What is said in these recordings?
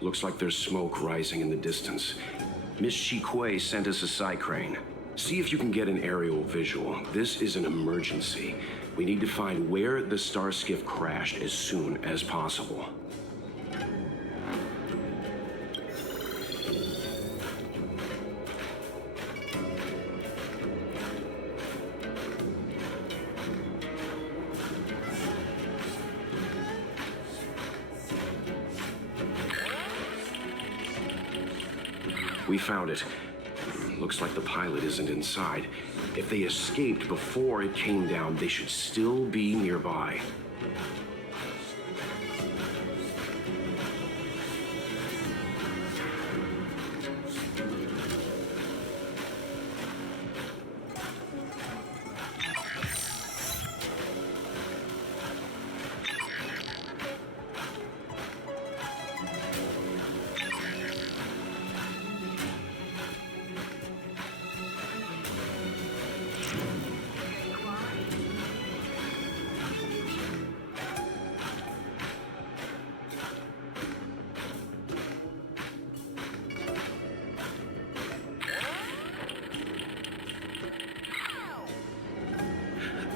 Looks like there's smoke rising in the distance. Miss Qingni sent us a psi crane. See if you can get an aerial visual. This is an emergency. We need to find where the star skiff crashed as soon as possible. We found it. Looks like the pilot isn't inside. If they escaped before it came down, they should still be nearby.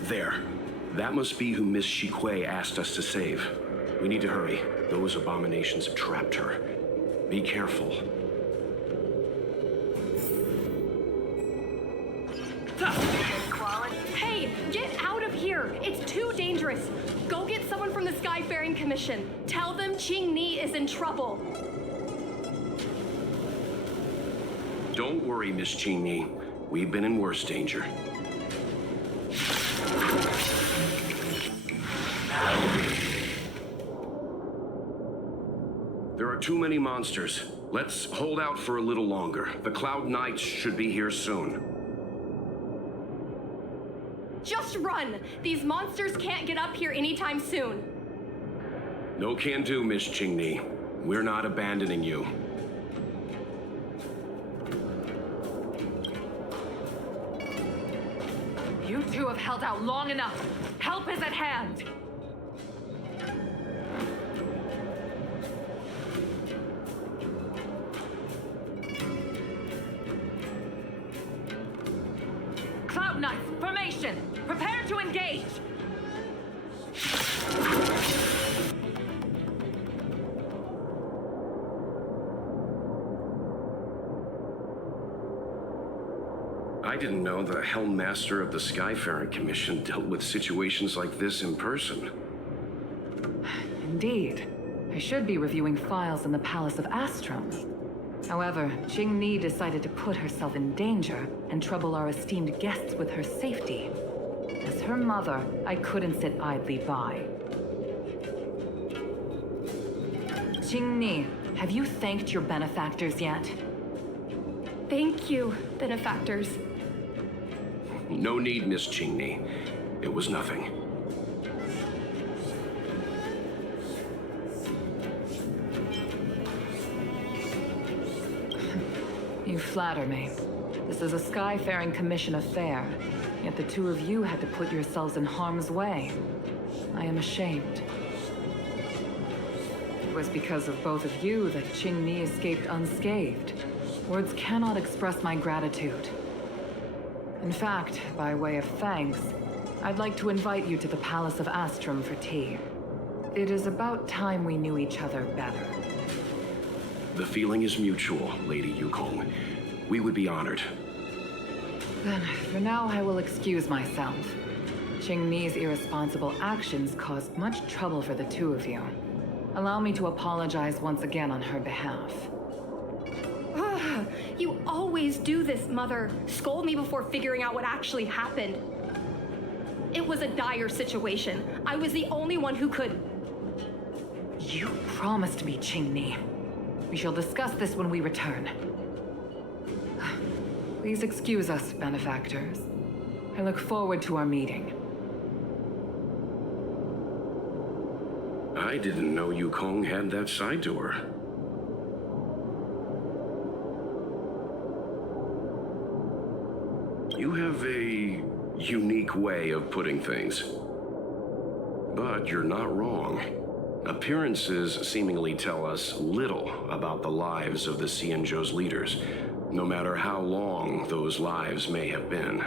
There. That must be who Miss Qingni asked us to save. We need to hurry. Those abominations have trapped her. Be careful. Hey, get out of here! It's too dangerous. Go get someone from the Skyfaring Commission. Tell them Qingni is in trouble. Don't worry, Miss Qingni. We've been in worse danger. There are too many monsters. Let's hold out for a little longer. The Cloud Knights should be here soon. Just run! These monsters can't get up here anytime soon. No can do, Miss Qingni. We're not abandoning you. You two have held out long enough. Help is at hand. Cloud Knights, formation! Prepare to engage! I didn't know the Helm Master of the Skyfaring Commission dealt with situations like this in person. Indeed. I should be reviewing files in the Palace of Astrum. However, Qingni decided to put herself in danger and trouble our esteemed guests with her safety. As her mother, I couldn't sit idly by. Qingni, have you thanked your benefactors yet? Thank you, benefactors. No need, Miss Qingni. It was nothing. You flatter me. This is a Skyfaring Commission affair, yet the two of you had to put yourselves in harm's way. I am ashamed. It was because of both of you that Qingni escaped unscathed. Words cannot express my gratitude. In fact, by way of thanks, I'd like to invite you to the Palace of Astrum for tea. It is about time we knew each other better. The feeling is mutual, Lady Yukong. We would be honored. Then, for now, I will excuse myself. Qingni's irresponsible actions caused much trouble for the two of you. Allow me to apologize once again on her behalf. You always do this, Mother. Scold me before figuring out what actually happened. It was a dire situation. I was the only one who could... You promised me, Qingni. We shall discuss this when we return. Please excuse us, benefactors. I look forward to our meeting. I didn't know Yukong had that side to her. You have a unique way of putting things. But you're not wrong. Appearances seemingly tell us little about the lives of the Xianzhou's leaders, no matter how long those lives may have been.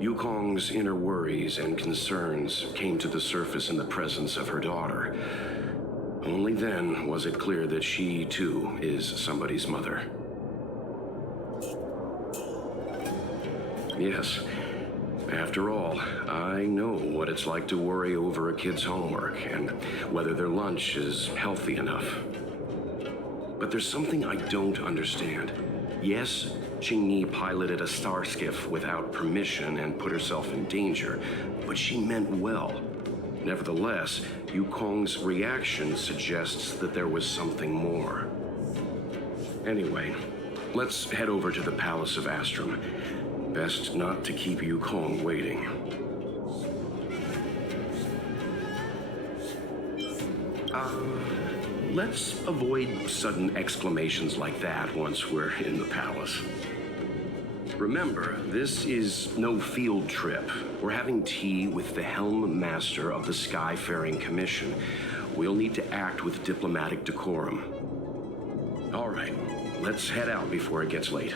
Yukong's inner worries and concerns came to the surface in the presence of her daughter. Only then was it clear that she, too, is somebody's mother. Yes, after all, I know what it's like to worry over a kid's homework and whether their lunch is healthy enough. But there's something I don't understand. Yes, Qingni piloted a star skiff without permission and put herself in danger, but she meant well. Nevertheless, Yukong's reaction suggests that there was something more. Anyway, let's head over to the Palace of Astrum. Best not to keep Yukong waiting. Let's avoid sudden exclamations like that once we're in the palace. Remember, this is no field trip. We're having tea with the Helm Master of the Skyfaring Commission. We'll need to act with diplomatic decorum. All right, let's head out before it gets late.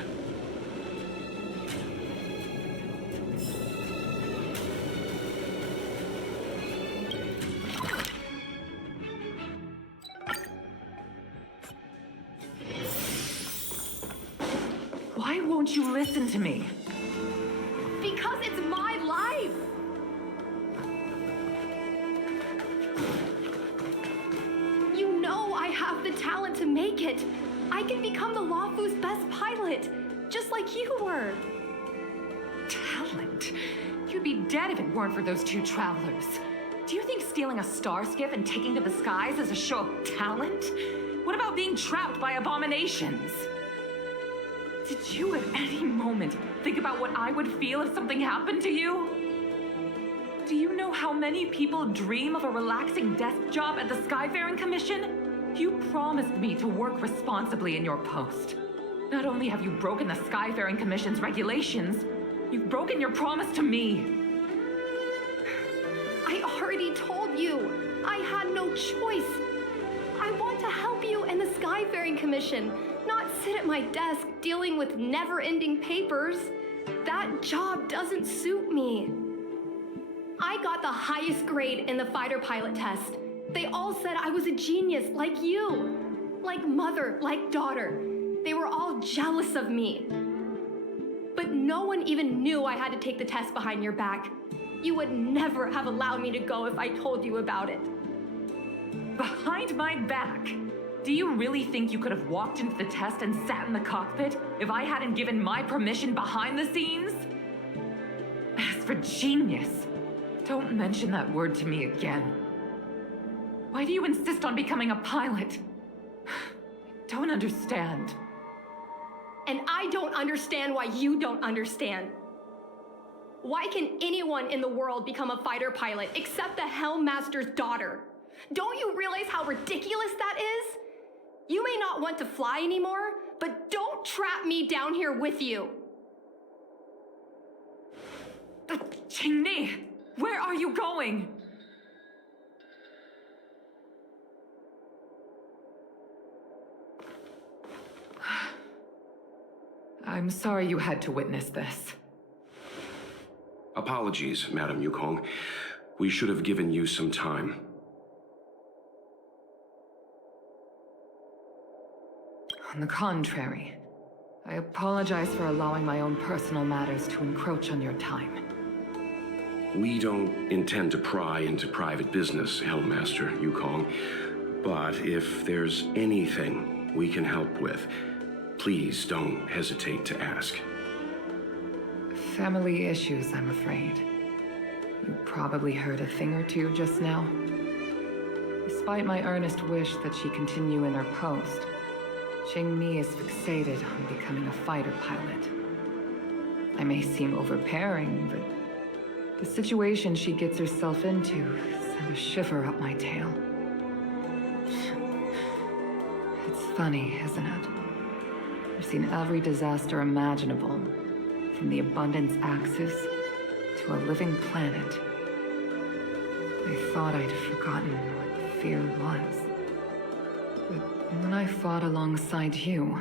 Why won't you listen to me? Because it's my life! You know I have the talent to make it. I can become the Luofu's best pilot, just like you were. Talent? You'd be dead if it weren't for those two travelers. Do you think stealing a star skiff and taking to the skies is a show of talent? What about being trapped by abominations? Did you at any moment think about what I would feel if something happened to you? Do you know how many people dream of a relaxing desk job at the Skyfaring Commission? You promised me to work responsibly in your post. Not only have you broken the Skyfaring Commission's regulations, you've broken your promise to me. I already told you. I had no choice. I want to help you and the Skyfaring Commission, not sit at my desk dealing with never-ending papers. That job doesn't suit me. I got the highest grade in the fighter pilot test. They all said I was a genius, like you. Like mother, like daughter. They were all jealous of me. But no one even knew I had to take the test behind your back. You would never have allowed me to go if I told you about it. Behind my back? Do you really think you could have walked into the test and sat in the cockpit if I hadn't given my permission behind the scenes? As for genius, don't mention that word to me again. Why do you insist on becoming a pilot? I don't understand. And I don't understand why you don't understand. Why can anyone in the world become a fighter pilot except the Helm Master's daughter? Don't you realize how ridiculous that is? You may not want to fly anymore, but don't trap me down here with you. Qingni, where are you going? I'm sorry you had to witness this. Apologies, Madam Yukong. We should have given you some time. On the contrary, I apologize for allowing my own personal matters to encroach on your time. We don't intend to pry into private business, Helmmaster Yukong. But if there's anything we can help with, please don't hesitate to ask. Family issues, I'm afraid. You probably heard a thing or two just now. Despite my earnest wish that she continue in her post, Qingni is fixated on becoming a fighter pilot. I may seem overbearing, but the situation she gets herself into sent a shiver up my tail. It's funny, isn't it? I've seen every disaster imaginable, from the abundance axis to a living planet. I thought I'd forgotten what fear was. But when I fought alongside you,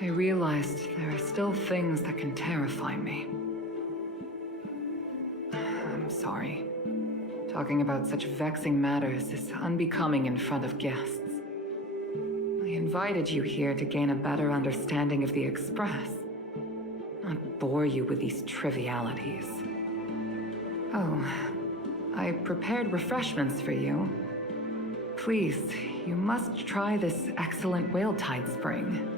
I realized there are still things that can terrify me. I'm sorry. Talking about such vexing matters is unbecoming in front of guests. I invited you here to gain a better understanding of the Express, not bore you with these trivialities. Oh, I prepared refreshments for you. Please, you must try this excellent whale tide spring.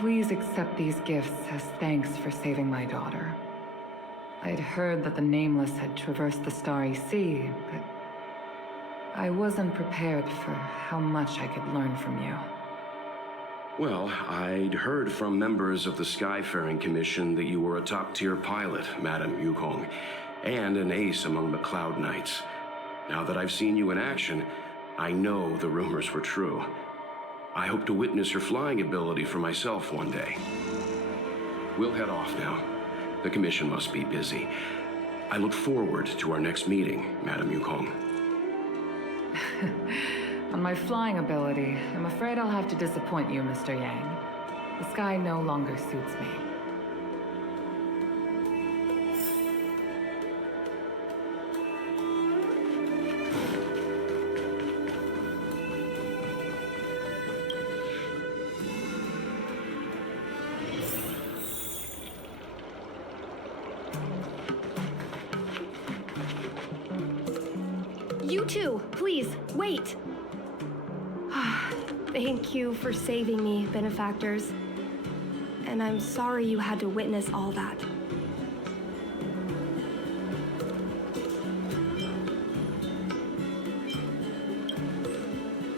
Please accept these gifts as thanks for saving my daughter. I'd heard that the Nameless had traversed the Starry Sea, but I wasn't prepared for how much I could learn from you. Well, I'd heard from members of the Skyfaring Commission that you were a top-tier pilot, Madam Yukong, and an ace among the Cloud Knights. Now that I've seen you in action, I know the rumors were true. I hope to witness your flying ability for myself one day. We'll head off now. The Commission must be busy. I look forward to our next meeting, Madam Yukong. On my flying ability, I'm afraid I'll have to disappoint you, Mr. Yang. The sky no longer suits me. You two, please, wait! Thank you for saving me, benefactors. And I'm sorry you had to witness all that.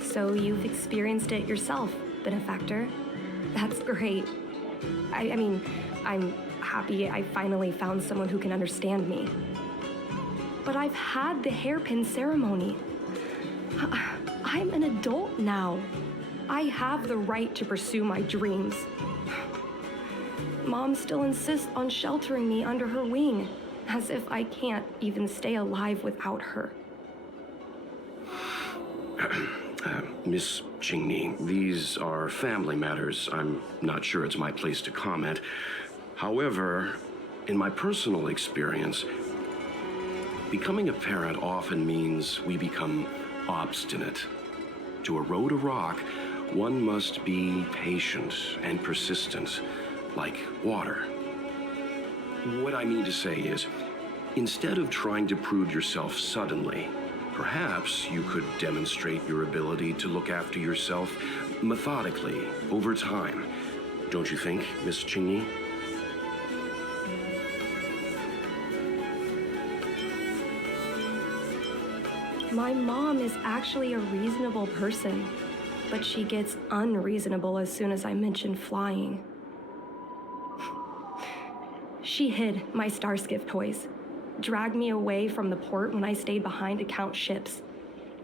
So you've experienced it yourself, benefactor. That's great. I mean, I'm happy I finally found someone who can understand me. But I've had the hairpin ceremony. I'm an adult now. I have the right to pursue my dreams. Mom still insists on sheltering me under her wing, as if I can't even stay alive without her. Miss Qingni, these are family matters. I'm not sure it's my place to comment. However, in my personal experience, becoming a parent often means we become obstinate. To erode a rock, one must be patient and persistent, like water. What I mean to say is, instead of trying to prove yourself suddenly, perhaps you could demonstrate your ability to look after yourself methodically over time. Don't you think, Miss Qingni? My mom is actually a reasonable person, but she gets unreasonable as soon as I mention flying. She hid my Starskiff toys, dragged me away from the port when I stayed behind to count ships,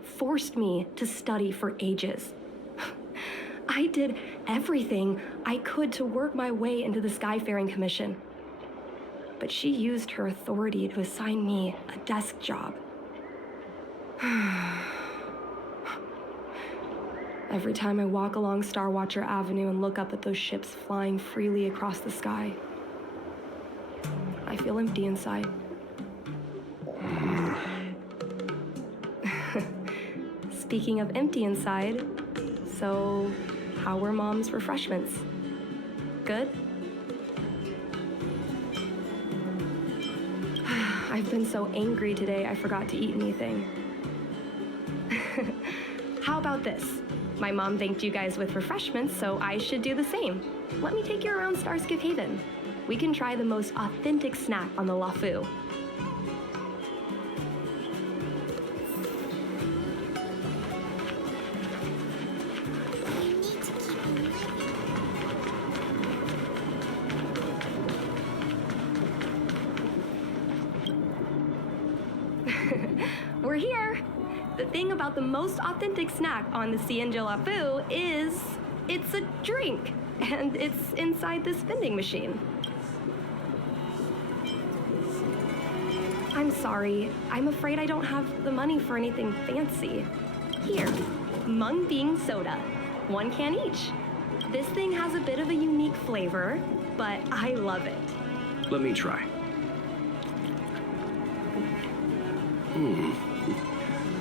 forced me to study for ages. I did everything I could to work my way into the Skyfaring Commission. But she used her authority to assign me a desk job. Every time I walk along Starwatcher Avenue and look up at those ships flying freely across the sky, I feel empty inside. Speaking of empty inside, so how were Mom's refreshments? Good? I've been so angry today I forgot to eat anything. How about this? My mom thanked you guys with refreshments, so I should do the same. Let me take you around Starskiff Haven. We can try the most authentic snack on the Lafu. We're here! The thing about the most authentic snack on the Cienjo Lafu is it's a drink. and it's inside this vending machine. I'm sorry. I'm afraid I don't have the money for anything fancy. Here, mung bean soda. 1 can each. This thing has a bit of a unique flavor, but I love it. Let me try.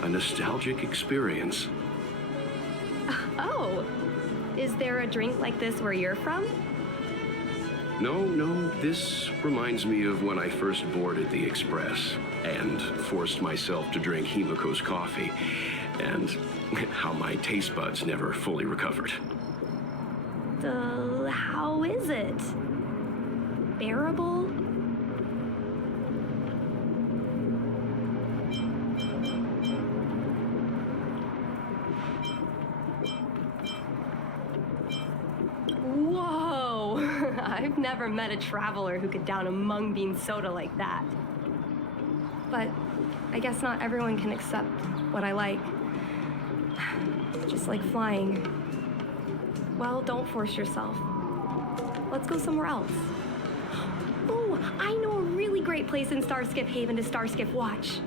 A nostalgic experience. Oh, is there a drink like this where you're from? No, this reminds me of when I first boarded the Express and forced myself to drink Himiko's coffee, and how my taste buds never fully recovered. How is it? Bearable? Whoa! I've never met a traveler who could down a mung bean soda like that. But I guess not everyone can accept what I like. Just like flying. Well, don't force yourself. Let's go somewhere else. Oh, I know a really great place in Starskiff Haven to Starskiff watch.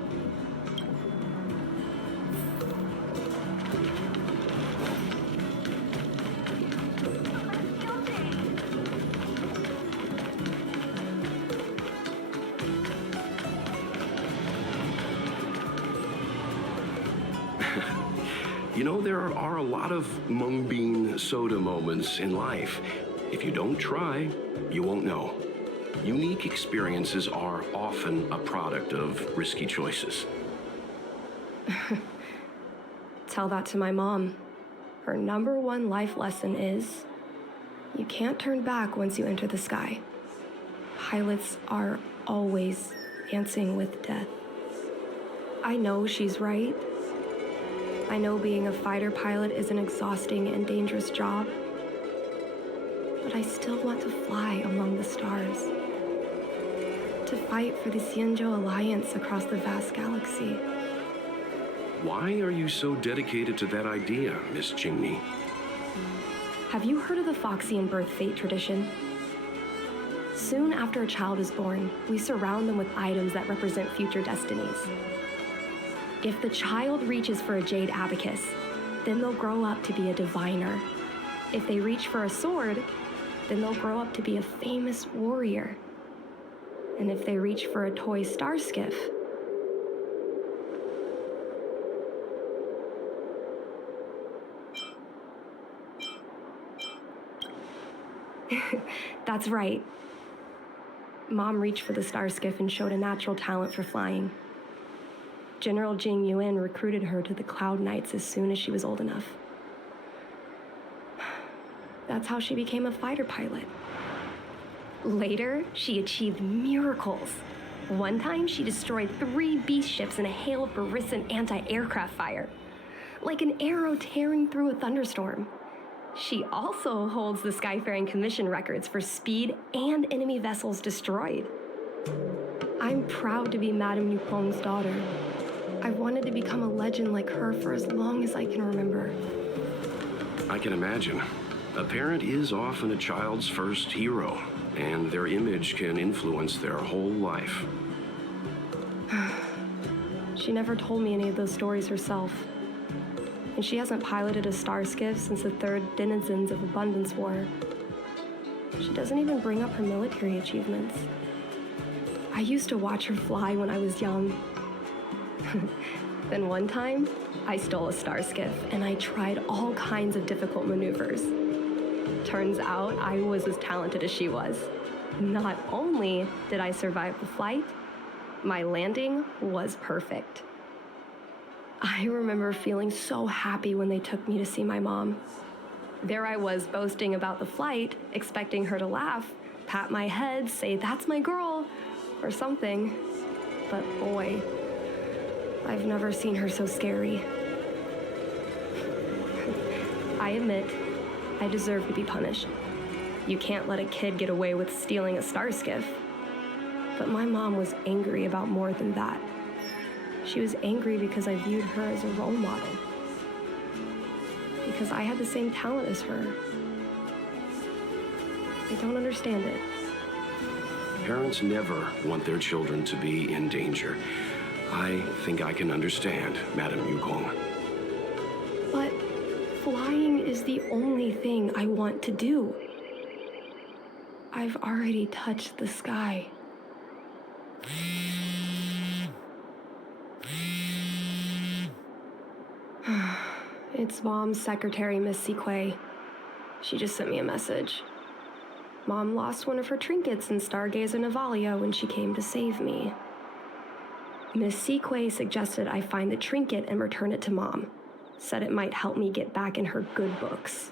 You know, there are a lot of mung bean soda moments in life. If you don't try, you won't know. Unique experiences are often a product of risky choices. Tell that to my mom. Her #1 life lesson is, you can't turn back once you enter the sky. Pilots are always dancing with death. I know she's right. I know being a fighter pilot is an exhausting and dangerous job, but I still want to fly among the stars, to fight for the Xianzhou Alliance across the vast galaxy. Why are you so dedicated to that idea, Miss Qingni? Have you heard of the Foxian birth fate tradition? Soon after a child is born, we surround them with items that represent future destinies. If the child reaches for a jade abacus, then they'll grow up to be a diviner. If they reach for a sword, then they'll grow up to be a famous warrior. And if they reach for a toy star skiff, that's right. Mom reached for the star skiff and showed a natural talent for flying. General Jing Yuan recruited her to the Cloud Knights as soon as she was old enough. That's how she became a fighter pilot. Later, she achieved miracles. One time, she destroyed 3 beast ships in a hail of Barisan anti-aircraft fire, like an arrow tearing through a thunderstorm. She also holds the Skyfaring Commission records for speed and enemy vessels destroyed. I'm proud to be Madame Yukong's daughter. I've wanted to become a legend like her for as long as I can remember. I can imagine. A parent is often a child's first hero, and their image can influence their whole life. She never told me any of those stories herself. And she hasn't piloted a star skiff since the 3rd Denizens of Abundance War. She doesn't even bring up her military achievements. I used to watch her fly when I was young. Then one time, I stole a star skiff and I tried all kinds of difficult maneuvers. Turns out I was as talented as she was. Not only did I survive the flight, my landing was perfect. I remember feeling so happy when they took me to see my mom. There I was boasting about the flight, expecting her to laugh, pat my head, say, "That's my girl," or something. But boy, I've never seen her so scary. I admit, I deserve to be punished. You can't let a kid get away with stealing a star skiff. But my mom was angry about more than that. She was angry because I viewed her as a role model. Because I had the same talent as her. I don't understand it. Parents never want their children to be in danger. I think I can understand, Madam Yukong. But flying is the only thing I want to do. I've already touched the sky. It's Mom's secretary, Miss Sequay. She just sent me a message. Mom lost one of her trinkets in Stargazer Navalia when she came to save me. Miss Sequay suggested I find the trinket and return it to Mom. Said it might help me get back in her good books.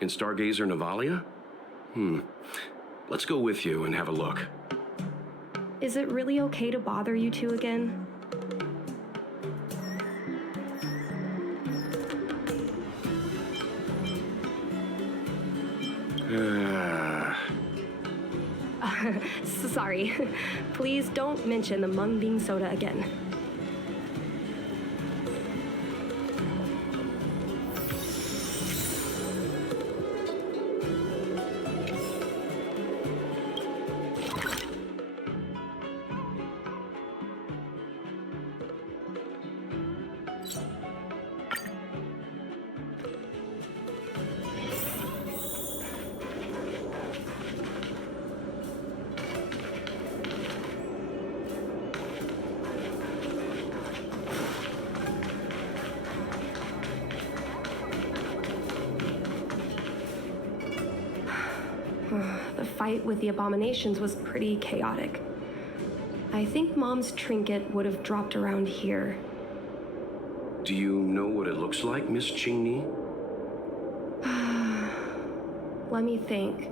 In Stargazer Navalia? Let's go with you and have a look. Is it really okay to bother you two again? Sorry. Please don't mention the mung bean soda again. The fight with the abominations was pretty chaotic. I think Mom's trinket would have dropped around here. Do you know what it looks like, Miss Qingni? Let me think.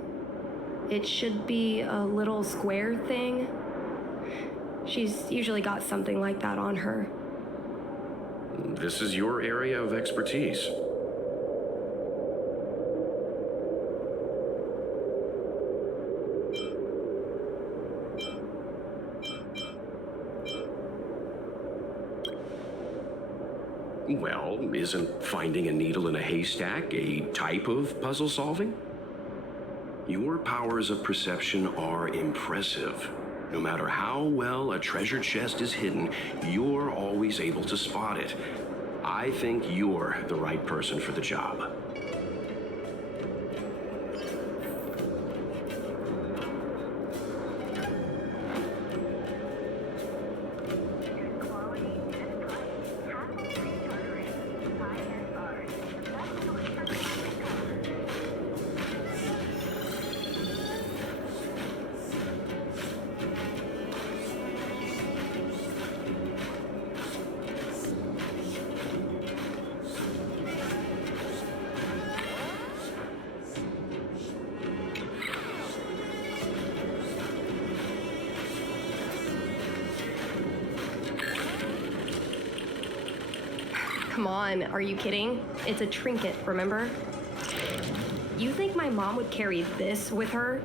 It should be a little square thing. She's usually got something like that on her. This is your area of expertise. Well, isn't finding a needle in a haystack a type of puzzle solving? Your powers of perception are impressive. No matter how well a treasure chest is hidden, you're always able to spot it. I think you're the right person for the job. Come on, are you kidding? It's a trinket, remember? You think my mom would carry this with her?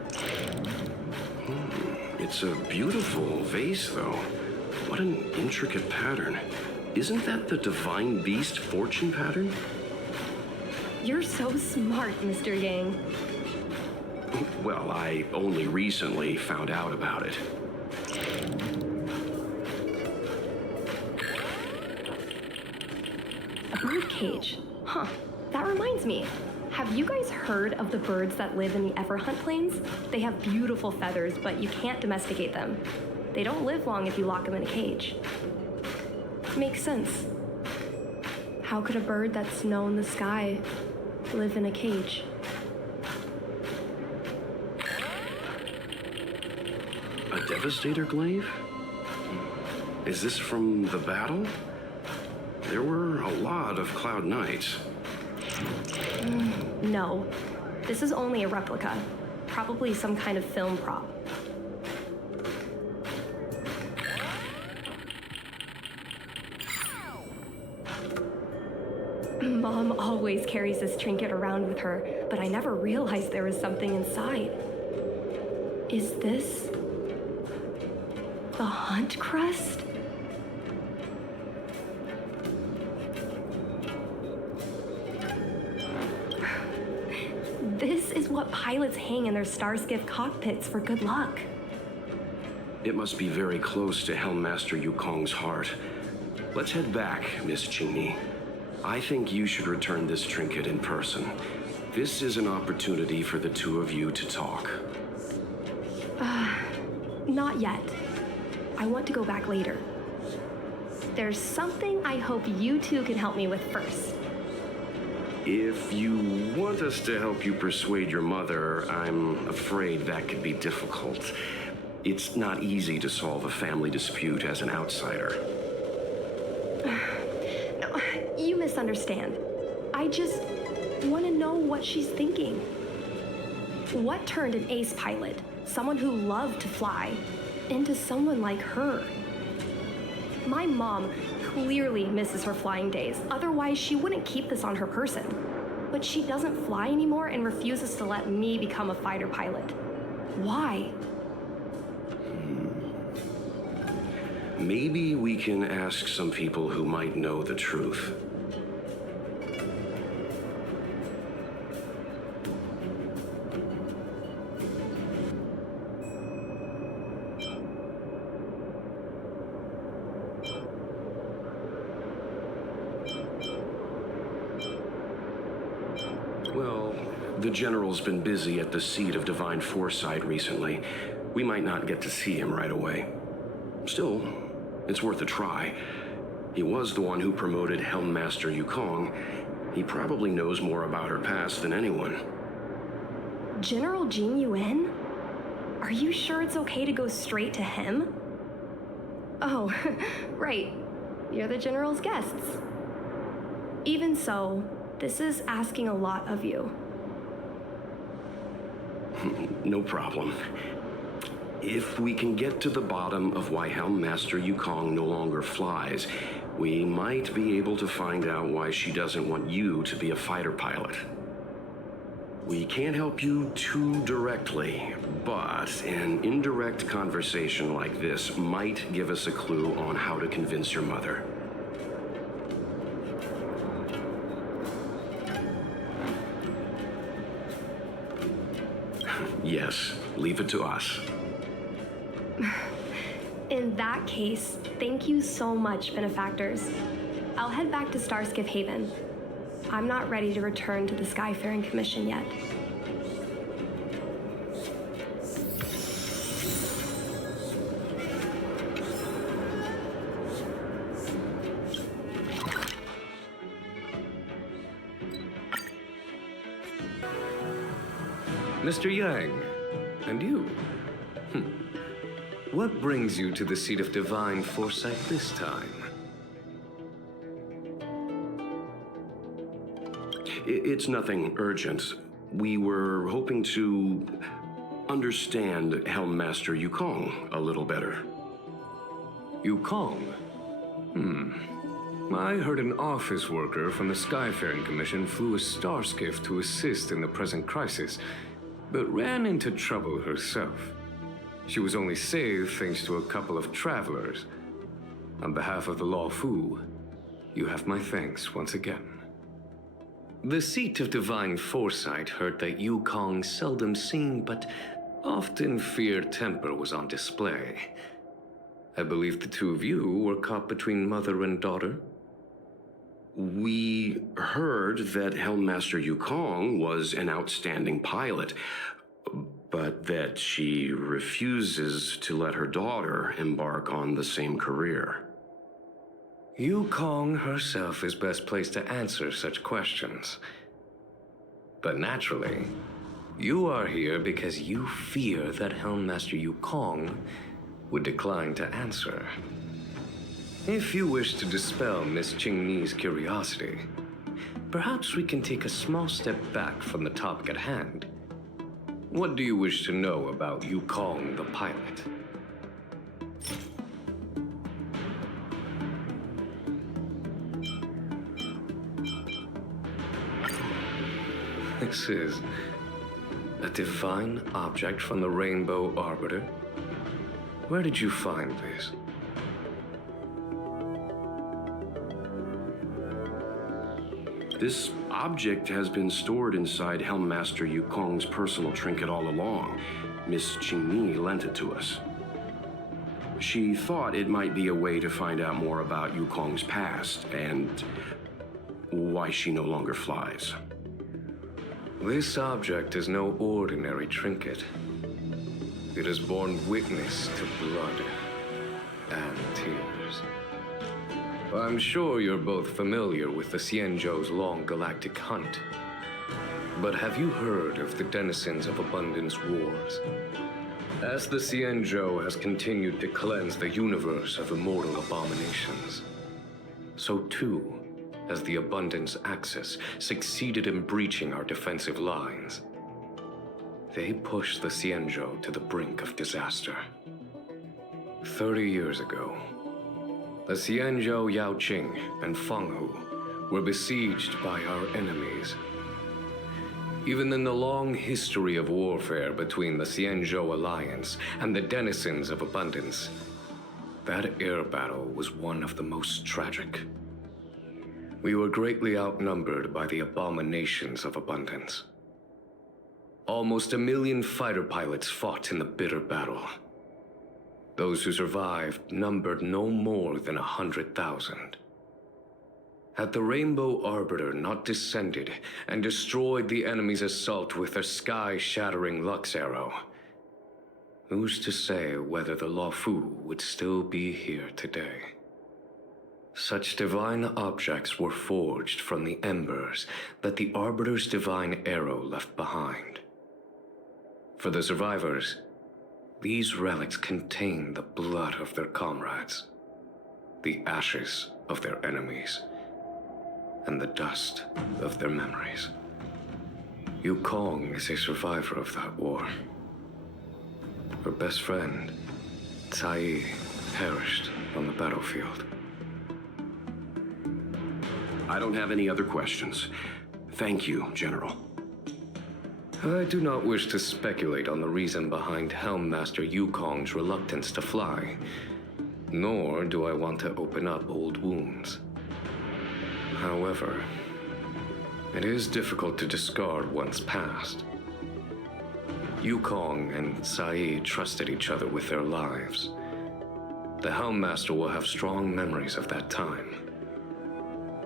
It's a beautiful vase, though. What an intricate pattern. Isn't that the divine beast fortune pattern? You're so smart, Mr. Yang. Well, I only recently found out about it. A bird cage. Huh. That reminds me. Have you guys heard of the birds that live in the Everhunt Plains? They have beautiful feathers, but you can't domesticate them. They don't live long if you lock them in a cage. Makes sense. How could a bird that's snow in the sky live in a cage? A Devastator glaive? Is this from the battle? There were a lot of Cloud Knights. No. This is only a replica. Probably some kind of film prop. Mom always carries this trinket around with her, but I never realized there was something inside. Is this the Hunt Crest? This is what pilots hang in their Starskiff cockpits for good luck. It must be very close to Helmmaster Yukong's heart. Let's head back, Miss Qingni. I think you should return this trinket in person. This is an opportunity for the two of you to talk. Not yet. I want to go back later. There's something I hope you two can help me with first. If you want us to help you persuade your mother, I'm afraid that could be difficult. It's not easy to solve a family dispute as an outsider. No, you misunderstand. I just want to know what she's thinking. What turned an ace pilot, someone who loved to fly, into someone like her? My mom clearly misses her flying days, otherwise she wouldn't keep this on her person. But she doesn't fly anymore and refuses to let me become a fighter pilot. Why? Maybe we can ask some people who might know the truth. Well, the General's been busy at the seat of Divine Foresight recently. We might not get to see him right away. Still, it's worth a try. He was the one who promoted Helmmaster Yukong. He probably knows more about her past than anyone. General Jin Yuan? Are you sure it's okay to go straight to him? Oh, right. You're the General's guests. Even so, this is asking a lot of you. No problem. If we can get to the bottom of why Helmmaster Yukong no longer flies, we might be able to find out why she doesn't want you to be a fighter pilot. We can't help you too directly, but an indirect conversation like this might give us a clue on how to convince your mother. Yes, leave it to us. In that case, thank you so much, benefactors. I'll head back to Starskiff Haven. I'm not ready to return to the Skyfaring Commission yet. Mr. Yang, and you? What brings you to the seat of Divine Foresight this time? It's nothing urgent. We were hoping to understand Helmmaster Yukong a little better. Yukong? I heard an office worker from the Skyfaring Commission flew a starskiff to assist in the present crisis, but ran into trouble herself. She was only saved thanks to a couple of travelers. On behalf of the Law Fu, you have my thanks once again. The seat of Divine Foresight heard that Yukong's seldom seen but often feared temper was on display. I believe the two of you were caught between mother and daughter. We heard that Helmmaster Yukong was an outstanding pilot, but that she refuses to let her daughter embark on the same career. Yukong herself is best placed to answer such questions. But naturally, you are here because you fear that Helmmaster Yukong would decline to answer. If you wish to dispel Miss Qingni's curiosity, perhaps we can take a small step back from the topic at hand. What do you wish to know about Yukong the pilot? This is a divine object from the Rainbow Arbiter. Where did you find this? This object has been stored inside Helmmaster Yukong's personal trinket all along. Miss Qingni lent it to us. She thought it might be a way to find out more about Yukong's past and why she no longer flies. This object is no ordinary trinket. It has borne witness to blood and tears. I'm sure you're both familiar with the Xianzhou's long galactic hunt. But have you heard of the denizens of Abundance Wars? As the Xianzhou has continued to cleanse the universe of immortal abominations, so too has the Abundance Axis succeeded in breaching our defensive lines. They pushed the Xianzhou to the brink of disaster. 30 years ago, the Xianzhou Yaoqing and Fenghu were besieged by our enemies. Even in the long history of warfare between the Xianzhou Alliance and the denizens of Abundance, that air battle was one of the most tragic. We were greatly outnumbered by the abominations of Abundance. Almost 1 million fighter pilots fought in the bitter battle. Those who survived numbered no more than 100,000. Had the Rainbow Arbiter not descended and destroyed the enemy's assault with their sky-shattering Lux Arrow, who's to say whether the Luofu would still be here today? Such divine objects were forged from the embers that the Arbiter's divine arrow left behind. For the survivors, these relics contain the blood of their comrades, the ashes of their enemies, and the dust of their memories. Yukong is a survivor of that war. Her best friend, Caiyi, perished on the battlefield. I don't have any other questions. Thank you, General. I do not wish to speculate on the reason behind Helmmaster Yukong's reluctance to fly, nor do I want to open up old wounds. However, it is difficult to discard one's past. Yukong and Caiyi trusted each other with their lives. The Helmmaster will have strong memories of that time.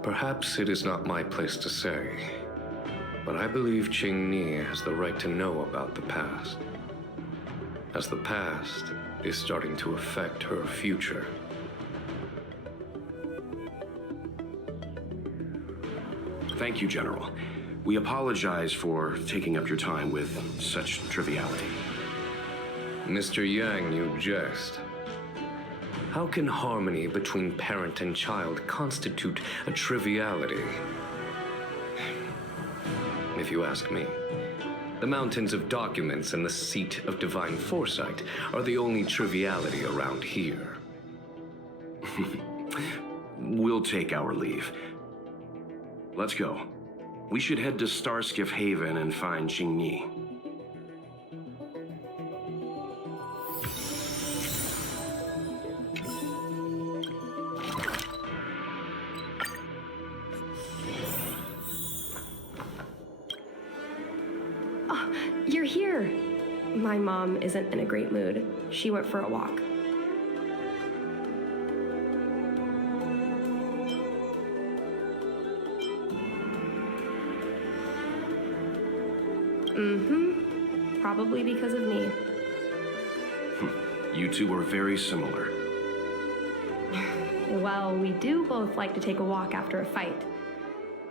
Perhaps it is not my place to say, but I believe Qingni has the right to know about the past, as the past is starting to affect her future. Thank you, General. We apologize for taking up your time with such triviality. Mr. Yang, you jest. How can harmony between parent and child constitute a triviality? If you ask me, the mountains of documents and the seat of divine foresight are the only triviality around here. We'll take our leave. Let's go. We should head to Starskiff Haven and find Qingni. Oh, you're here. My mom isn't in a great mood. She went for a walk. Probably because of me. You two are very similar. Well, we do both like to take a walk after a fight.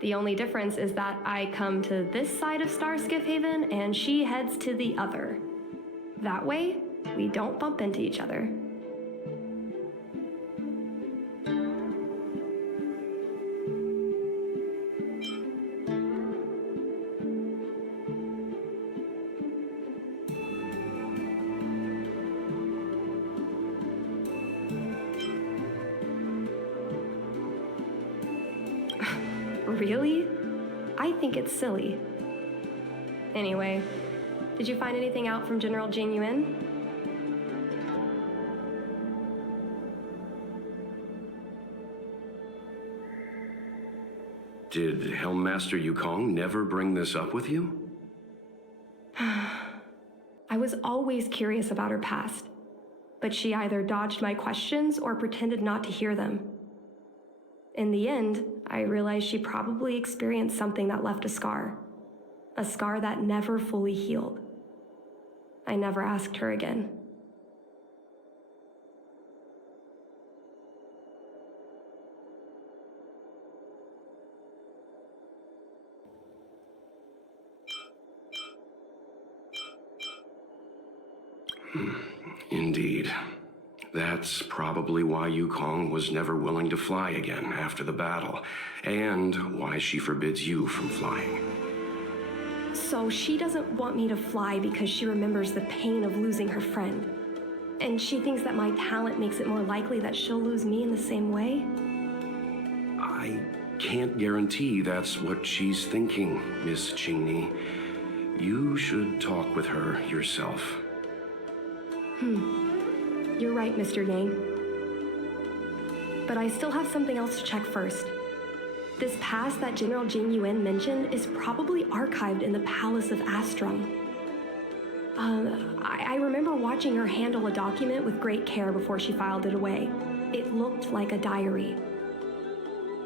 The only difference is that I come to this side of Starskiff Haven and she heads to the other. That way, we don't bump into each other. Really? I think it's silly. Anyway, did you find anything out from General Jing Yuan? Did Helmmaster Yukong never bring this up with you? I was always curious about her past, but she either dodged my questions or pretended not to hear them. In the end, I realized she probably experienced something that left a scar that never fully healed. I never asked her again. Indeed. That's probably why Yukong was never willing to fly again after the battle, and why she forbids you from flying. So she doesn't want me to fly because she remembers the pain of losing her friend. And she thinks that my talent makes it more likely that she'll lose me in the same way? I can't guarantee that's what she's thinking, Miss Qingni. You should talk with her yourself. You're right, Mr. Yang. But I still have something else to check first. This pass that General Jing Yuan mentioned is probably archived in the Palace of Astrum. I remember watching her handle a document with great care before she filed it away. It looked like a diary.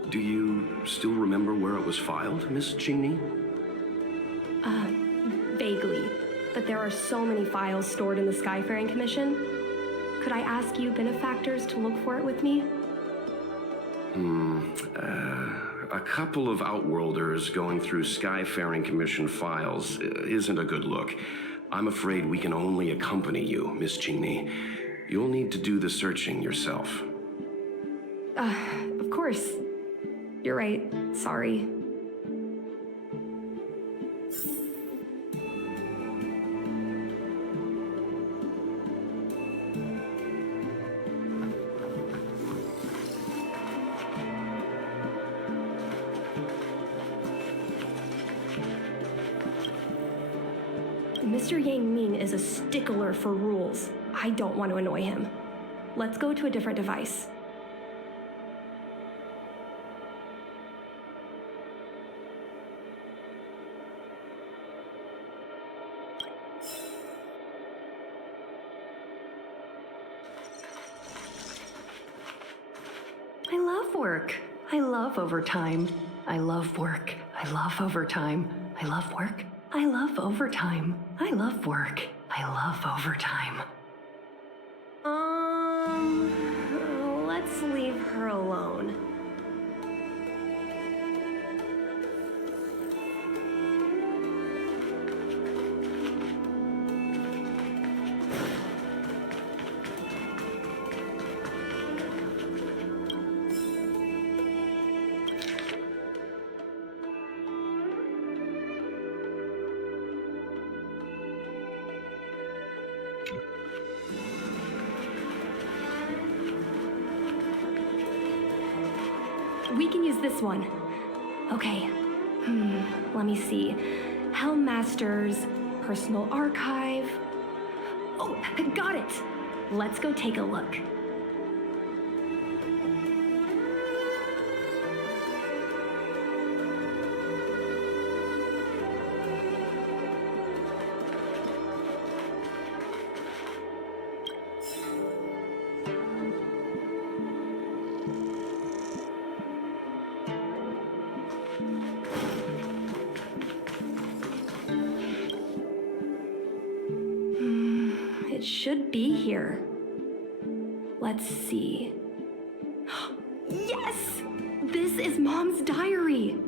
Do you still remember where it was filed, Miss Qingni? Vaguely. But there are so many files stored in the Skyfaring Commission. Could I ask you benefactors to look for it with me? A couple of Outworlders going through Skyfaring Commission files isn't a good look. I'm afraid we can only accompany you, Miss Qingni. You'll need to do the searching yourself. Of course. You're right. Sorry. Mr. Yang Ming is a stickler for rules. I don't want to annoy him. Let's go to a different device. I love work. I love overtime. I love work. I love overtime. I love work. I love overtime. I love work. I love overtime. Let's leave her alone. We can use this one. Okay. Let me see. Helmmaster's personal archive. Oh, got it. Let's go take a look. It should be here. Let's see. Yes! This is Mom's diary!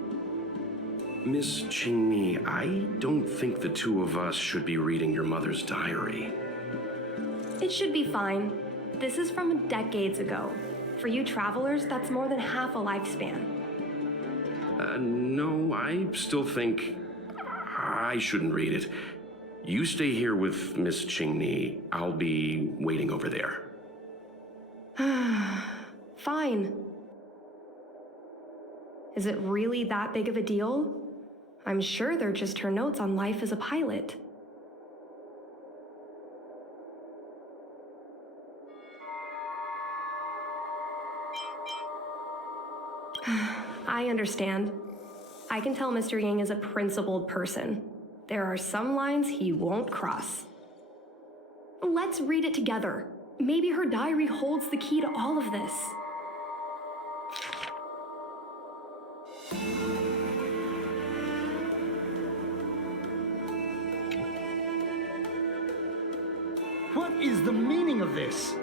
Miss Qingni, I don't think the two of us should be reading your mother's diary. It should be fine. This is from decades ago. For you travelers, that's more than half a lifespan. No, I still think I shouldn't read it. You stay here with Miss Qingni. I'll be waiting over there. Fine. Is it really that big of a deal? I'm sure they're just her notes on life as a pilot. I understand. I can tell Mr. Yang is a principled person. There are some lines he won't cross. Let's read it together. Maybe her diary holds the key to all of this. What is the meaning of this?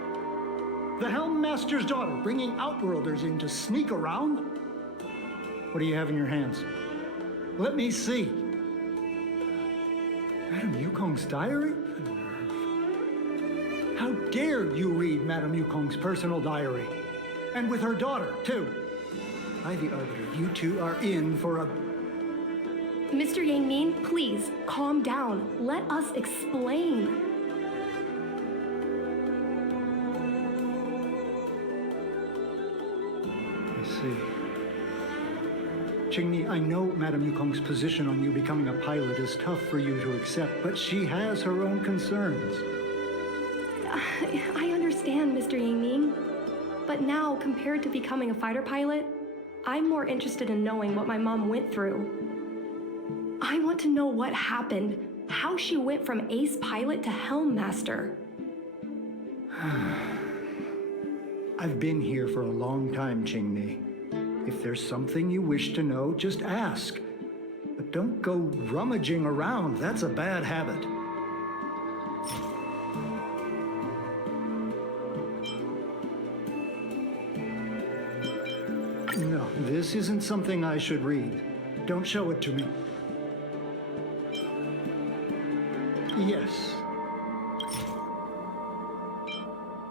The Helm Master's daughter bringing Outworlders in to sneak around? What do you have in your hands? Let me see. Madame Yukong's diary? The nerve. How dare you read Madame Yukong's personal diary? And with her daughter, too. By the Arbiter, you two are in for a... Mr. Yang Min, please, calm down. Let us explain. I see. Qingni, I know Madame Yukong's position on you becoming a pilot is tough for you to accept, but she has her own concerns. I understand, Mr. Yang Ming. But now, compared to becoming a fighter pilot, I'm more interested in knowing what my mom went through. I want to know what happened, how she went from ace pilot to helm master. I've been here for a long time, Qingni. If there's something you wish to know, just ask. But don't go rummaging around. That's a bad habit. No, this isn't something I should read. Don't show it to me. Yes.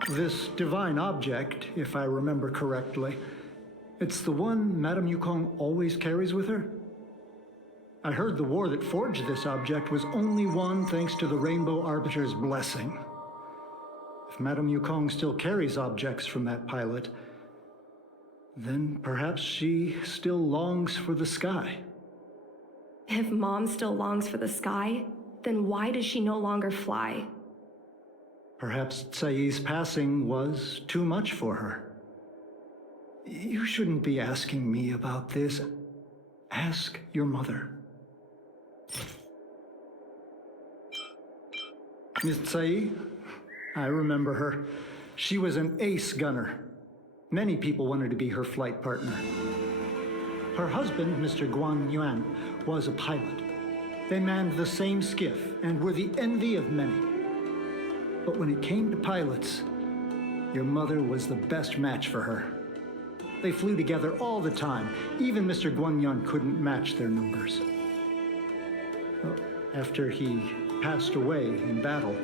This divine object, if I remember correctly, it's the one Madame Yukong always carries with her? I heard the war that forged this object was only won thanks to the Rainbow Arbiter's blessing. If Madame Yukong still carries objects from that pilot, then perhaps she still longs for the sky. If Mom still longs for the sky, then why does she no longer fly? Perhaps Caiyi's passing was too much for her. You shouldn't be asking me about this. Ask your mother. Miss Caiyi? I remember her. She was an ace gunner. Many people wanted to be her flight partner. Her husband, Mr. Guan Yuan, was a pilot. They manned the same skiff and were the envy of many. But when it came to pilots, your mother was the best match for her. They flew together all the time. Even Mr. Guanyan couldn't match their numbers. Well, after he passed away in battle,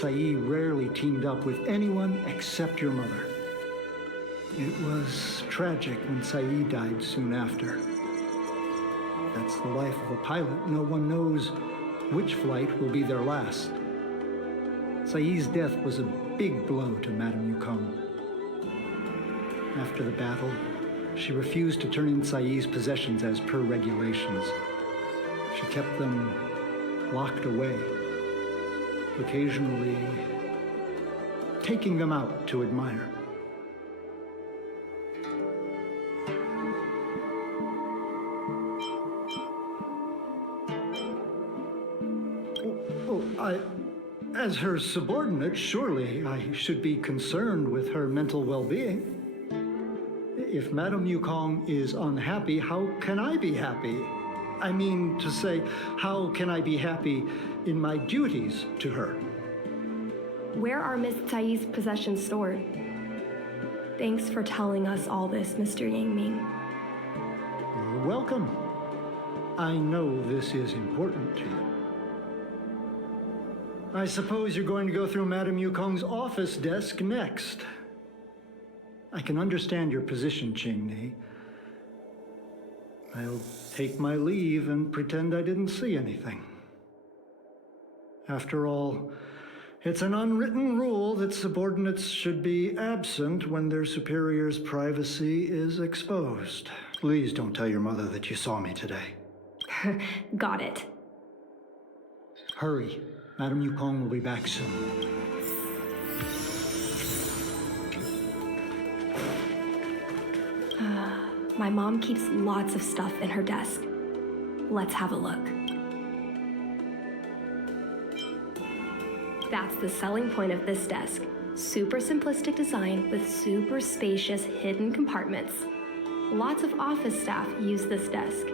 Caiyi rarely teamed up with anyone except your mother. It was tragic when Caiyi died soon after. That's the life of a pilot. No one knows which flight will be their last. Caiyi's death was a big blow to Madame Yukong. After the battle, she refused to turn in Caiyi's possessions as per regulations. She kept them locked away, occasionally taking them out to admire. As her subordinate, surely I should be concerned with her mental well-being. If Madame Yukong is unhappy, how can I be happy? I mean to say, how can I be happy in my duties to her? Where are Miss Caiyi's possessions stored? Thanks for telling us all this, Mr. Yang Ming. You're welcome. I know this is important to you. I suppose you're going to go through Madame Yukong's office desk next. I can understand your position, Qingni. I'll take my leave and pretend I didn't see anything. After all, it's an unwritten rule that subordinates should be absent when their superior's privacy is exposed. Please don't tell your mother that you saw me today. Got it. Hurry. Madame Yukong will be back soon. My mom keeps lots of stuff in her desk. Let's have a look. That's the selling point of this desk. Super simplistic design with super spacious hidden compartments. Lots of office staff use this desk.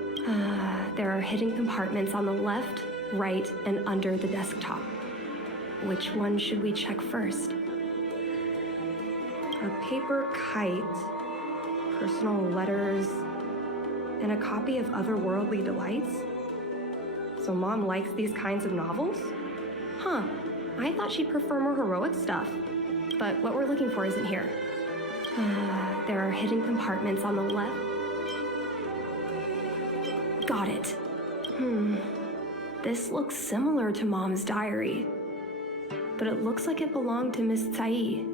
There are hidden compartments on the left, right, and under the desktop. Which one should we check first? A paper kite, personal letters, and a copy of Otherworldly Delights? So Mom likes these kinds of novels? Huh, I thought she'd prefer more heroic stuff. But what we're looking for isn't here. There are hidden compartments on the left. Got it. This looks similar to Mom's diary, but it looks like it belonged to Miss Caiyi.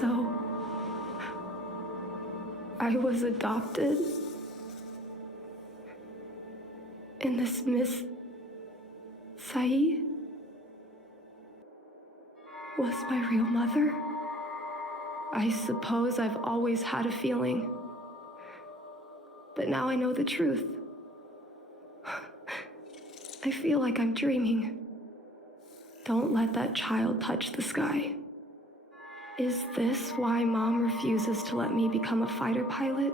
So, I was adopted? And this Miss Caiyi was my real mother? I suppose I've always had a feeling. But now I know the truth. I feel like I'm dreaming. Don't let that child touch the sky. Is this why Mom refuses to let me become a fighter pilot?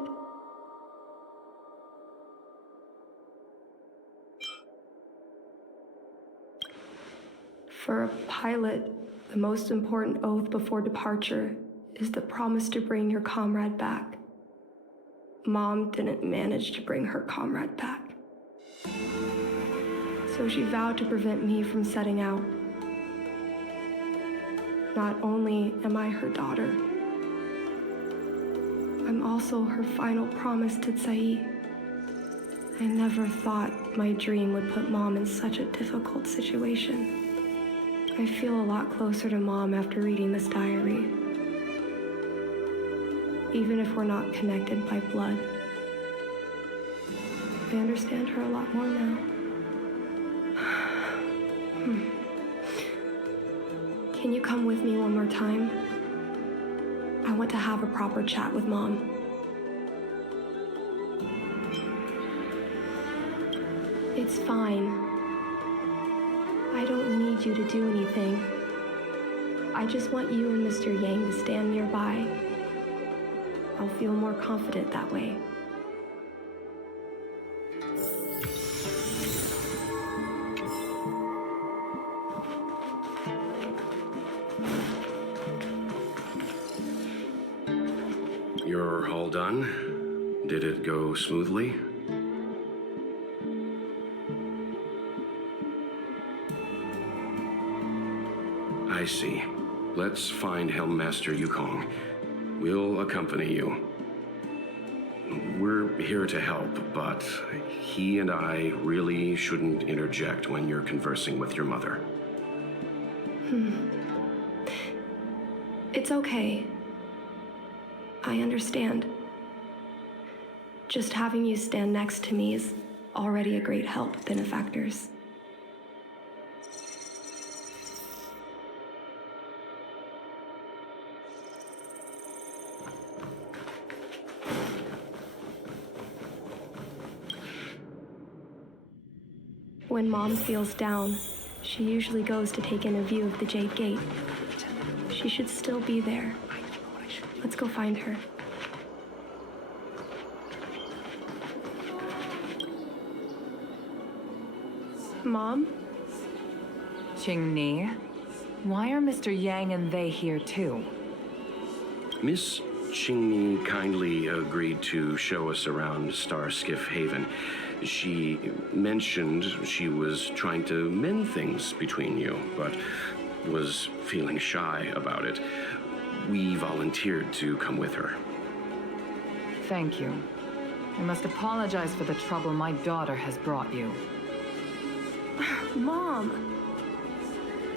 For a pilot, the most important oath before departure is the promise to bring your comrade back. Mom didn't manage to bring her comrade back. So she vowed to prevent me from setting out. Not only am I her daughter, I'm also her final promise to Caiyi. I never thought my dream would put Mom in such a difficult situation. I feel a lot closer to Mom after reading this diary. Even if we're not connected by blood. I understand her a lot more now. Can you come with me one more time? I want to have a proper chat with Mom. It's fine. I don't need you to do anything. I just want you and Mr. Yang to stand nearby. I'll feel more confident that way. You're all done? Did it go smoothly? I see. Let's find Helmmaster Yukong. We'll accompany you. We're here to help, but he and I really shouldn't interject when you're conversing with your mother. It's okay. I understand. Just having you stand next to me is already a great help, benefactors. When Mom feels down, she usually goes to take in a view of the Jade Gate. She should still be there. Let's go find her. Mom? Qingni, why are Mr. Yang and they here too? Miss Qingni kindly agreed to show us around Starskiff Haven. She mentioned she was trying to mend things between you, but was feeling shy about it. We volunteered to come with her. Thank you. I must apologize for the trouble my daughter has brought you. Mom!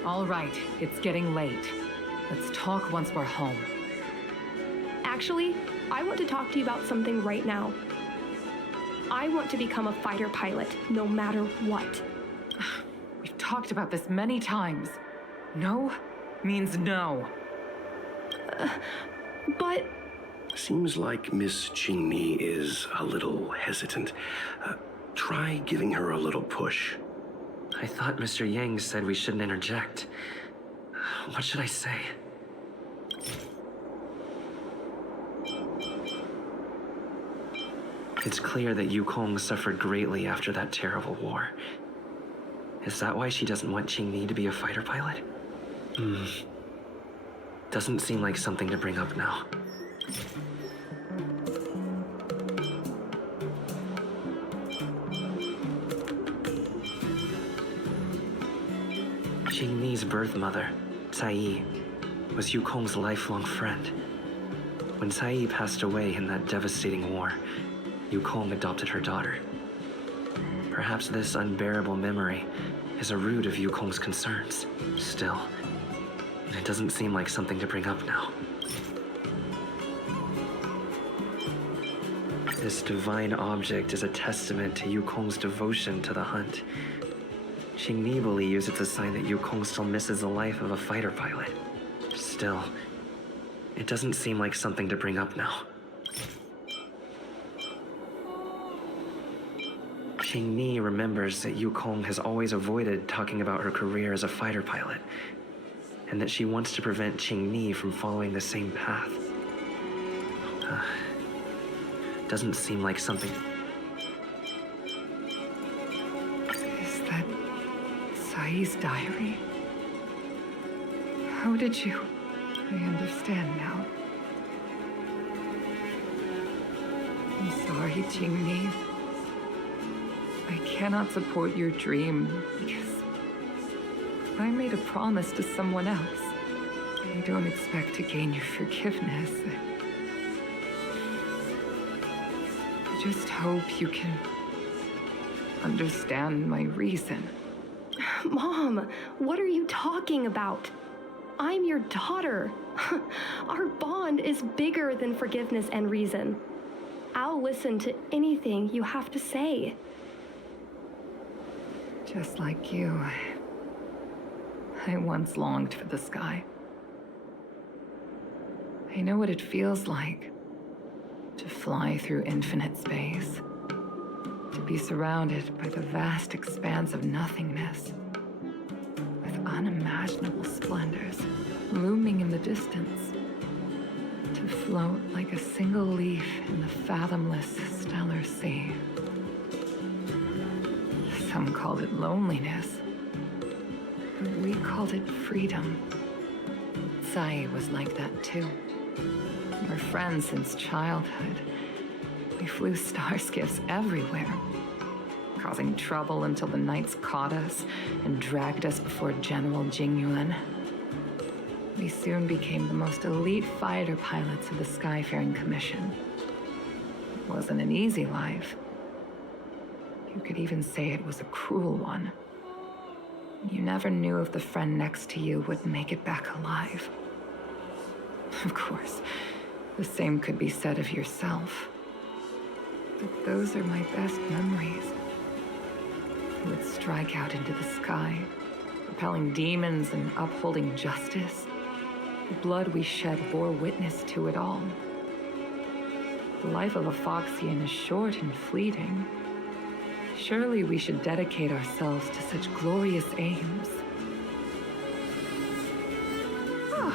All right, it's getting late. Let's talk once we're home. Actually, I want to talk to you about something right now. I want to become a fighter pilot, no matter what. We've talked about this many times. No means no. But... Seems like Miss Qingni is a little hesitant. Try giving her a little push. I thought Mr. Yang said we shouldn't interject. What should I say? It's clear that Yukong suffered greatly after that terrible war. Is that why she doesn't want Qingni to be a fighter pilot? Doesn't seem like something to bring up now. Qingni's birth mother, Caiyi, was Yukong's lifelong friend. When Caiyi passed away in that devastating war, Yukong adopted her daughter. Perhaps this unbearable memory is a root of Yukong's concerns. Still, it doesn't seem like something to bring up now. This divine object is a testament to Yukong's devotion to the hunt. Qingni believes it's a sign that Yukong still misses the life of a fighter pilot. Still, it doesn't seem like something to bring up now. Qingni remembers that Yukong has always avoided talking about her career as a fighter pilot, and that she wants to prevent Qingni from following the same path. Doesn't seem like something... Is that Caiyi's diary? How did you... I understand now. I'm sorry, Qingni. I cannot support your dream because I made a promise to someone else. I don't expect to gain your forgiveness. I just hope you can understand my reason. Mom, what are you talking about? I'm your daughter. Our bond is bigger than forgiveness and reason. I'll listen to anything you have to say. Just like you, I once longed for the sky. I know what it feels like to fly through infinite space, to be surrounded by the vast expanse of nothingness, with unimaginable splendors looming in the distance, to float like a single leaf in the fathomless stellar sea. Some called it loneliness, but we called it freedom. Caiyi was like that too. We're friends since childhood. We flew star skiffs everywhere, causing trouble until the knights caught us and dragged us before General Jingyuan. We soon became the most elite fighter pilots of the Skyfaring Commission. It wasn't an easy life. You could even say it was a cruel one. You never knew if the friend next to you would make it back alive. Of course, the same could be said of yourself. But those are my best memories. You would strike out into the sky, repelling demons and upholding justice. The blood we shed bore witness to it all. The life of a Foxian is short and fleeting. Surely we should dedicate ourselves to such glorious aims. Oh,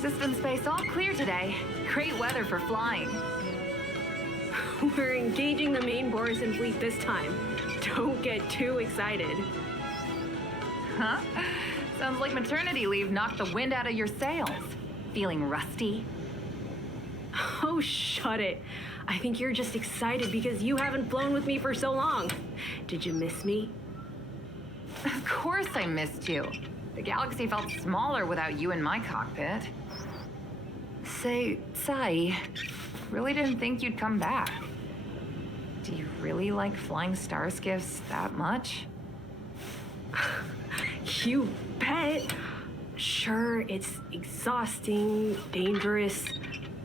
system space all clear today. Great weather for flying. We're engaging the main Boris fleet this time. Don't get too excited. Huh? Sounds like maternity leave knocked the wind out of your sails. Feeling rusty? Oh, shut it. I think you're just excited because you haven't flown with me for so long. Did you miss me? Of course I missed you. The galaxy felt smaller without you in my cockpit. Say, Caiyi, really didn't think you'd come back. Do you really like flying star skiffs that much? You bet. Sure, it's exhausting, dangerous,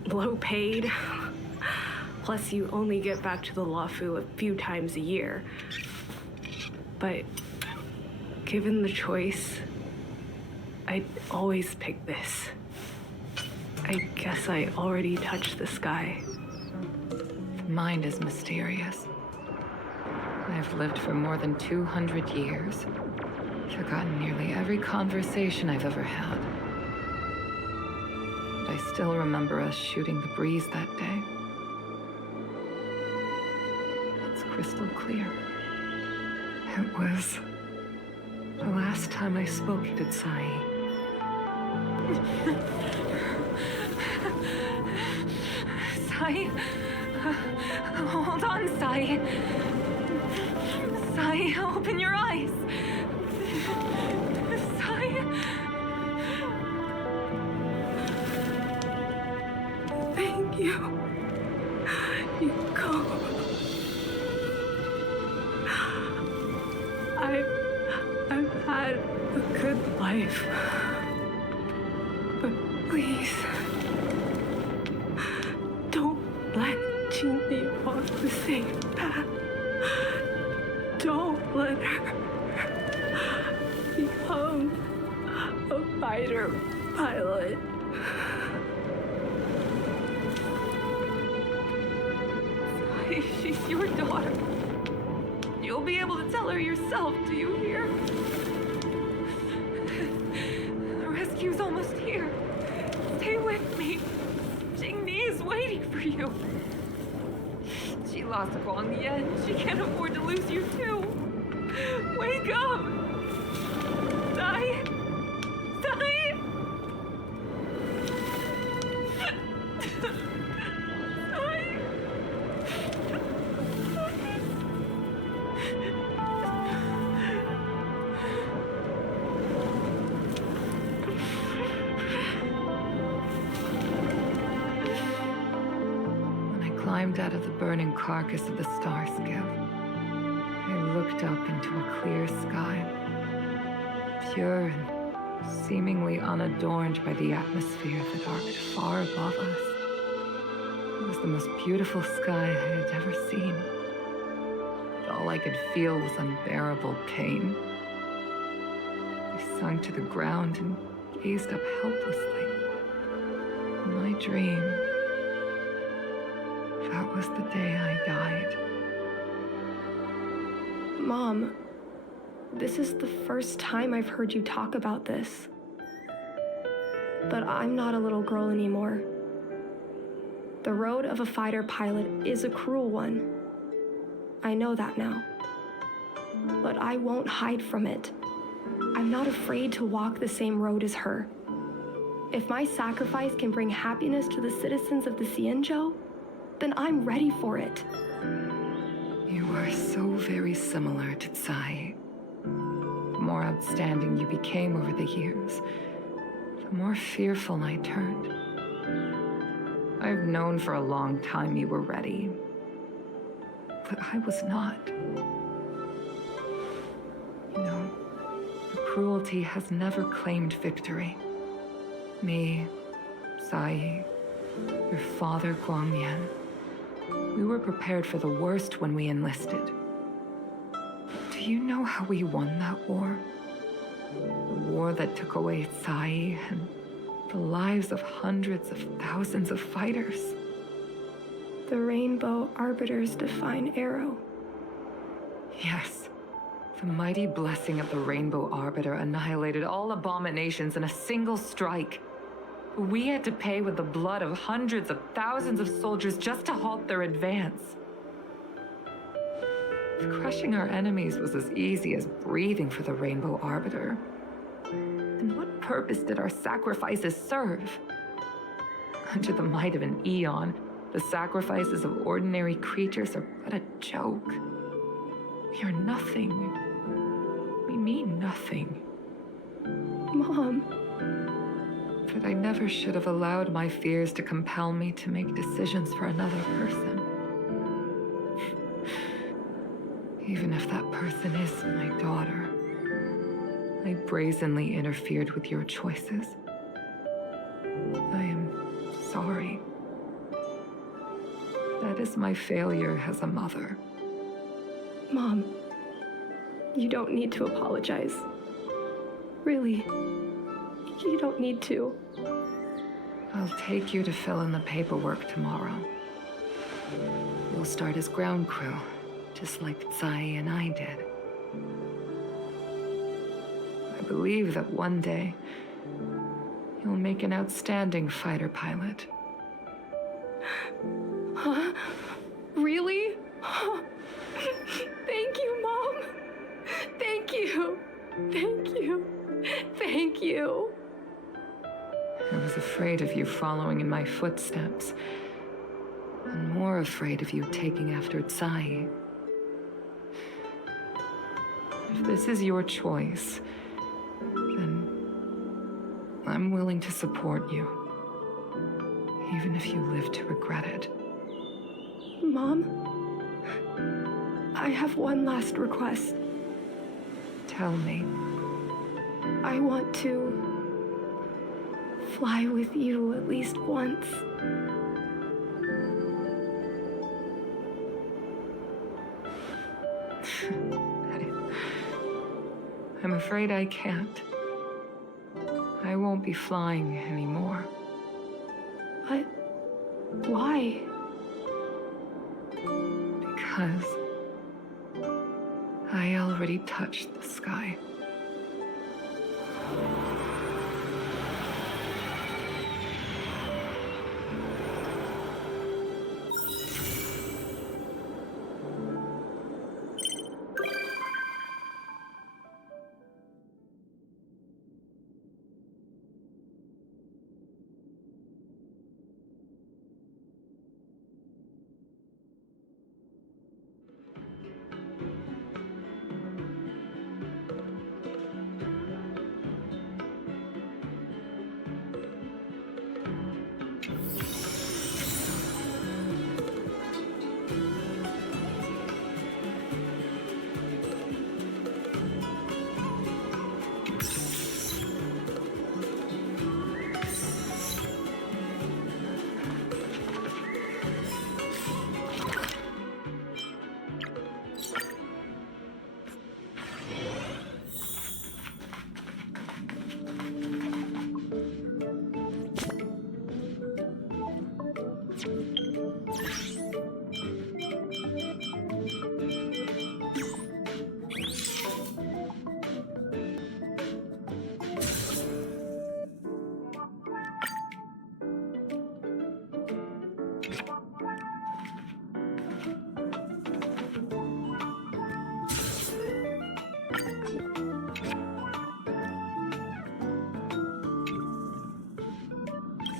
low paid. Plus, you only get back to the Luofu a few times a year. But given the choice, I'd always pick this. I guess I already touched the sky. The mind is mysterious. I've lived for more than 200 years. Forgotten nearly every conversation I've ever had. But I still remember us shooting the breeze that day. It's crystal clear. It was the last time I spoke to Caiyi. Caiyi? Hold on, Caiyi. Caiyi, open your eyes. Caiyi. Thank you, Yukong. I've had a good life. But please, don't let Qingni walk the same path. Don't let her become a fighter pilot. She's your daughter. You'll be able to tell her yourself, do you hear? The rescue's almost here. Stay with me. Qingni is waiting for you. She lost Guang Yan. She can't afford to lose you too. Wake up! Caiyi! Caiyi! Climbed out of the burning carcass of the star skiff. I looked up into a clear sky. pure and seemingly unadorned by the atmosphere that arced far above us. It was the most beautiful sky I had ever seen. But all I could feel was unbearable pain. I sunk to the ground and gazed up helplessly. In my dream, that was the day I died. Mom, this is the first time I've heard you talk about this. But I'm not a little girl anymore. The road of a fighter pilot is a cruel one. I know that now. But I won't hide from it. I'm not afraid to walk the same road as her. If my sacrifice can bring happiness to the citizens of the Xianzhou, then I'm ready for it. You are so very similar to Tsai. The more outstanding you became over the years, the more fearful I turned. I've known for a long time you were ready, but I was not. You know, the cruelty has never claimed victory. Me, Tsai, your father Guangyan, we were prepared for the worst when we enlisted. Do you know how we won that war? The war that took away Tsai and the lives of hundreds of thousands of fighters. The Rainbow Arbiter's divine arrow. Yes. The mighty blessing of the Rainbow Arbiter annihilated all abominations in a single strike. We had to pay with the blood of hundreds of thousands of soldiers just to halt their advance. If crushing our enemies was as easy as breathing for the Rainbow Arbiter, then what purpose did our sacrifices serve? Under the might of an eon, the sacrifices of ordinary creatures are but a joke. We are nothing. We mean nothing. Mom. But I never should have allowed my fears to compel me to make decisions for another person. Even if that person is my daughter, I brazenly interfered with your choices. I am sorry. That is my failure as a mother. Mom, you don't need to apologize. Really, you don't need to. I'll take you to fill in the paperwork tomorrow. You'll start as ground crew, just like Tsai and I did. I believe that one day, you'll make an outstanding fighter pilot. Huh? Really? Thank you, Mom. Thank you. Thank you. Thank you. I was afraid of you following in my footsteps, and more afraid of you taking after Tsai. If this is your choice, then I'm willing to support you, even if you live to regret it. Mom, I have one last request. Tell me. I want to fly with you at least once. I'm afraid I can't. I won't be flying anymore. But why? Because I already touched the sky.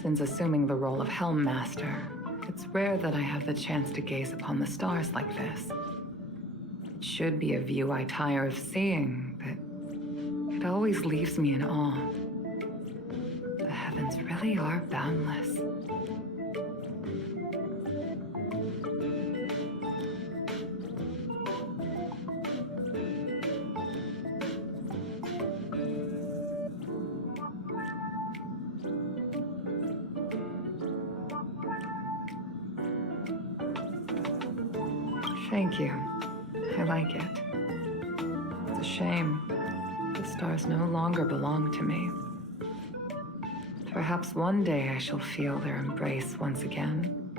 Since assuming the role of Helm Master, it's rare that I have the chance to gaze upon the stars like this. It should be a view I tire of seeing, but it always leaves me in awe. The heavens really are boundless. Thank you. I like it. It's a shame. The stars no longer belong to me. Perhaps one day I shall feel their embrace once again.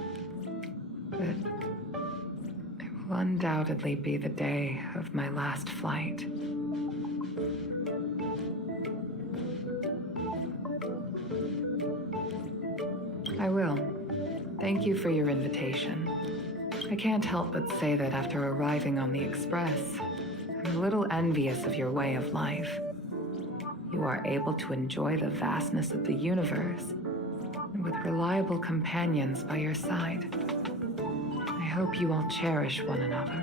But it will undoubtedly be the day of my last flight. I will. Thank you for your invitation. I can't help but say that after arriving on the Express, I'm a little envious of your way of life. You are able to enjoy the vastness of the universe, and with reliable companions by your side. I hope you all cherish one another.